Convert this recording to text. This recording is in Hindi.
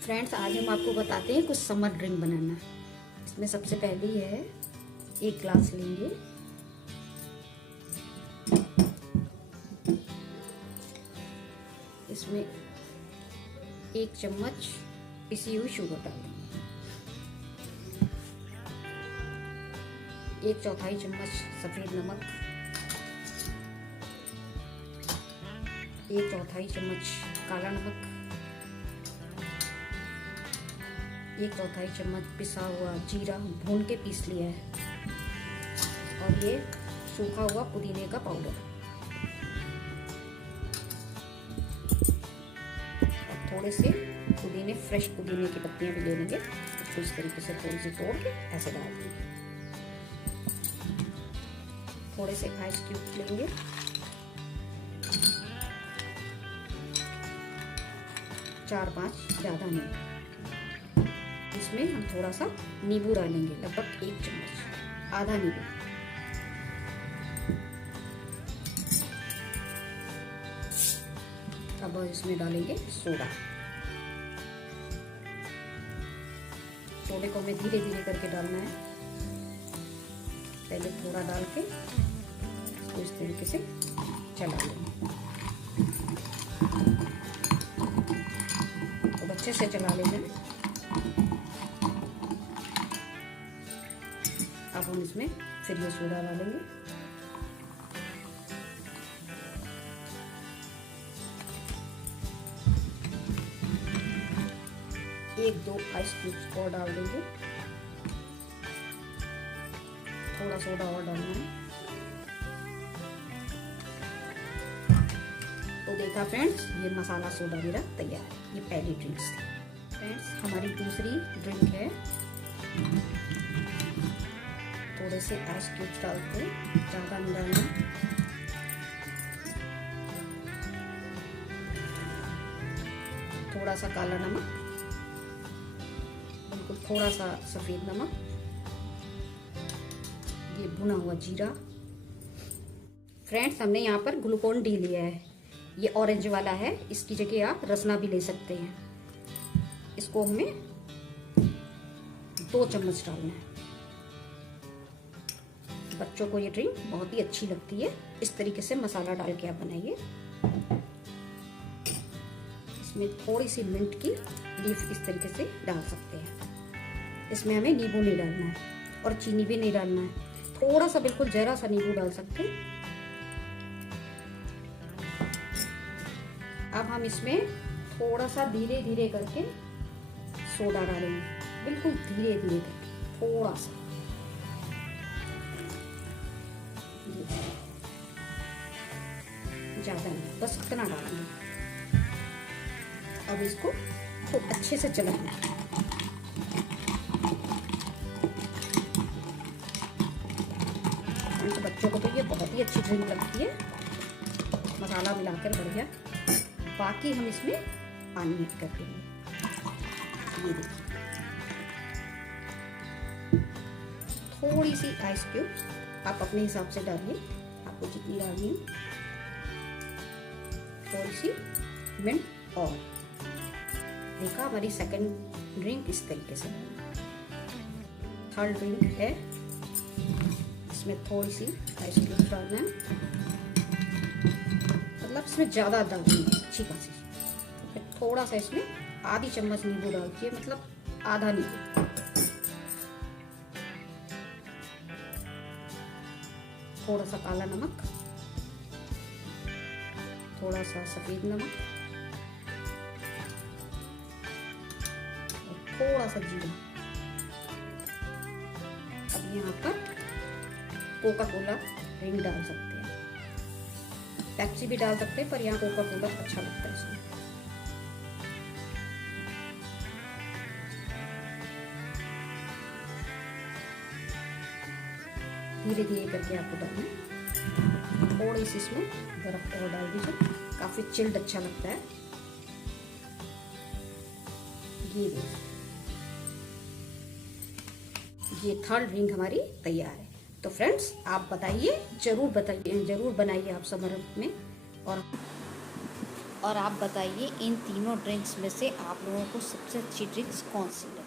फ्रेंड्स, आज हम आपको बताते हैं कुछ समर ड्रिंक बनाना। इसमें सबसे पहली है, 1 ग्लास लेंगे। इसमें 1 चम्मच पिसी हुई शुगर डाल देंगे। 1/4 चम्मच सफ़ेद नमक, 1/4 चम्मच काला नमक, 1/4 चम्मच पिसा हुआ जीरा भून के पीस लिया है, और ये सूखा हुआ पुदीने का पाउडर। और थोड़े से पुदीने, फ्रेश पुदीने की पत्तियां भी ले लेंगे, उसको इस तरीके से थोड़ी सी तोड़ के ऐसे डाल देंगे। थोड़े से आइस क्यूब लेंगे, चार 5, ज़्यादा नहीं। इसमें हम थोड़ा सा नींबू डालेंगे, लगभग 1 चम्मच, आधा नींबू। अब इसमें डालेंगे सोडा। सोडे को हमें धीरे धीरे करके डालना है। पहले थोड़ा डाल के इसको इस तरीके से चला लेंगे, तो अच्छे से चला लेंगे। अब हम इसमें फिर ये सोडा डालेंगे। एक 2 आइस क्यूब्स और डाल देंगे। थोड़ा सोडा और डालना है। तो देखा फ्रेंड्स, ये मसाला सोडा मेरा तैयार है। ये पहली ड्रिंक्स थी। फ्रेंड्स, हमारी दूसरी ड्रिंक है, थोड़े से आइस क्यूब्स डालते, ज़्यादा नहीं डालना। थोड़ा सा काला नमक, बिल्कुल थोड़ा सा सफ़ेद नमक, ये भुना हुआ जीरा। फ्रेंड्स, हमने यहाँ पर ग्लूकोन डी लिया है, ये ऑरेंज वाला है। इसकी जगह आप रसना भी ले सकते हैं। इसको हमें 2 चम्मच डालना है। बच्चों को ये ड्रिंक बहुत ही अच्छी लगती है। इस तरीके से मसाला डाल के आप बनाइए। इसमें थोड़ी सी मिंट की लीफ इस तरीके से डाल सकते हैं। इसमें हमें नींबू नहीं डालना है और चीनी भी नहीं डालना है। थोड़ा सा, बिल्कुल जरा सा नींबू डाल सकते हैं। अब हम इसमें थोड़ा सा धीरे धीरे करके सोडा डालेंगे, बिल्कुल धीरे धीरे करके, थोड़ा सा। ज़्यादा नहीं, बस इतना डालेंगे। अब इसको खूब अच्छे से चलाना है। तो बच्चों को तो ये बहुत ही अच्छी ड्रिंक लगती है, मसाला मिलाकर बढ़िया। बाकी हम इसमें पानी ऐड कर देंगे। ये देखिए, थोड़ी सी आइस क्यूब आप अपने हिसाब से डालिए, आपको जितनी डालनी है। थोड़ी सी मिंट और। देखा, हमारी सेकंड ड्रिंक इस तरीके से। थर्ड ड्रिंक है, इसमें थोड़ी सी आइस क्यूब डालना है, मतलब इसमें ज़्यादा डालनी है, अच्छी खासी। फिर थोड़ा सा इसमें आधी चम्मच नींबू डाल के, मतलब आधा नींबू। थोड़ा सा काला नमक, थोड़ा सा सफ़ेद नमक, और थोड़ा सा जीरा। अब यहाँ पर कोका कोला ड्रिंक डाल सकते हैं, पेप्सी भी डाल सकते हैं, पर यहाँ कोका कोला अच्छा लगता है इसमें। धीरे धीरे करके आपको डालना है। थोड़ी सी इसमें बर्फ और डाल दीजिए, काफी चिल्ड अच्छा लगता है। ये थर्ड ड्रिंक हमारी तैयार है। तो फ्रेंड्स, आप बताइए, जरूर बताइए, जरूर बनाइए आप समर में। और और आप बताइए इन तीनों ड्रिंक्स में से आप लोगों को सबसे अच्छी ड्रिंक्स कौन सी लगी।